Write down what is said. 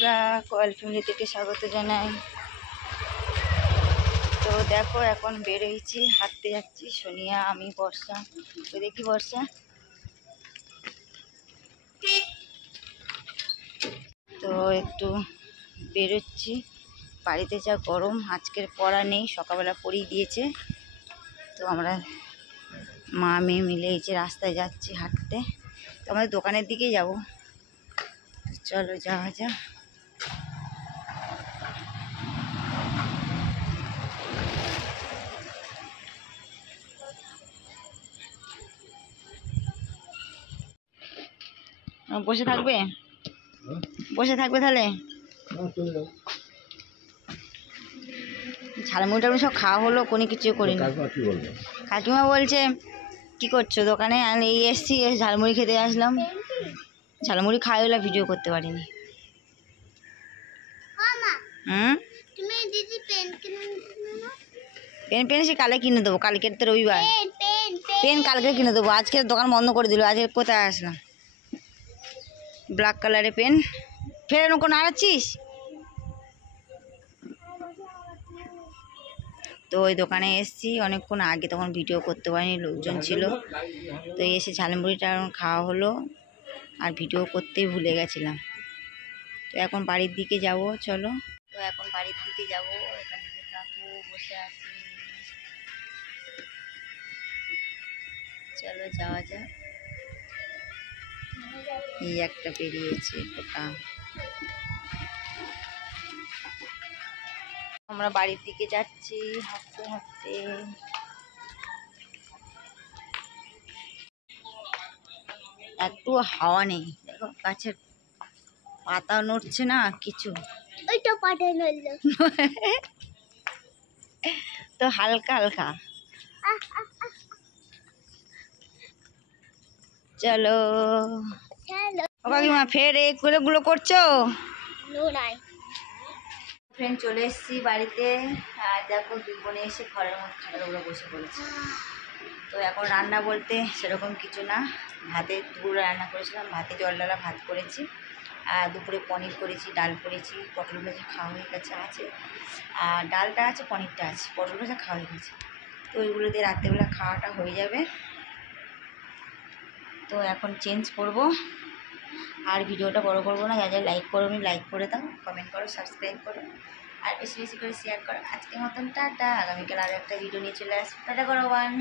বন্ধুরা, coil family থেকে স্বাগত জানাই। তো দেখো এখন বেরোইছি, হাঁটতে যাচ্ছি সোনিয়া, আমি, বর্ষা। তো দেখি বর্ষা, তো একটু বেরোচ্ছি। বাড়িতে যা গরম, আজকের পড়া নেই, সকালবেলা পড়িয়ে দিয়েছে। তো আমরা মা মেয়ে মিলে এই যে রাস্তায় যাচ্ছি হাঁটতে। তো আমাদের দোকানের দিকেই যাব, চলো যাওয়া যাক। বসে থাকবে, বসে থাকবে তাহলে। ঝালমুড়ি টালমুড়ি সব খাওয়া হলো, কোনো কিছু করিনি। কাকিমা বলছে কি করছো দোকানে? আমি এই এসছি, ঝালমুড়ি খেতে আসলাম। ঝালমুড়ি খাই হলে ভিডিও করতে পারিনি। পেন পেন সে কালে কিনে দেবো, কালকে তো রবিবার। পেন কালকে কিনে দেবো, আজকে দোকান বন্ধ করে দিল। আজকে কোথায় আসলাম? ব্ল্যাক কালারের পেন। ফের কোনো আনাচ্ছিস? তো ওই দোকানে এসেছি অনেকক্ষণ আগে, তখন ভিডিও করতে পারিনি, লোকজন ছিল। তো এসে ঝালমুড়িটা খাওয়া হলো, আর ভিডিও করতেই ভুলে গেছিলাম। তো এখন বাড়ির দিকে যাব, চলো। তো এখন বাড়ির দিকে যাব, এখানে কাকু বসে আছি, চলো যাওয়া যাক। এই একটা বেরিয়েছে টোকা। আমরা বাড়ির দিকে যাচ্ছি হাঁটতে হাঁটতে। একটু হাওয়া নেই, দেখো গাছের পাতা নড়ছে না কিছু। তো হালকা হালকা। চলো কাকিমা, ফের এগুলো করছো? ফ্রেন্ড চলে এসেছি বাড়িতে, আর দেখো দুই বোনে এসে ঘরের মধ্যে খাটের উপরে বসে পড়েছে। তো এখন রান্না বলতে সেরকম কিছু না, ভাতে দুপুরে রান্না করেছিলাম, ভাতে জল ডালা ভাত করেছি, আর দুপুরে পনির করেছি, ডাল করেছি, পটল ভাজা খাওয়া হয়ে গেছে আছে, আর ডালটা আছে, পনিরটা আছে, পটল ভাজা খাওয়া হয়ে গেছে। তো ওইগুলো দিয়ে রাত্রেবেলা খাওয়াটা হয়ে যাবে। তো এখন চেঞ্জ করব, আর ভিডিওটা বড় করবো না। যা যা লাইক করো লাইক করে দাও, কমেন্ট করো, সাবস্ক্রাইব করো, আর বেশি বেশি করে শেয়ার করো। আজকের মতন টাটা, আগামীকাল আরও একটা ভিডিও নিয়ে চলে আসবো। টাটা করো, 1।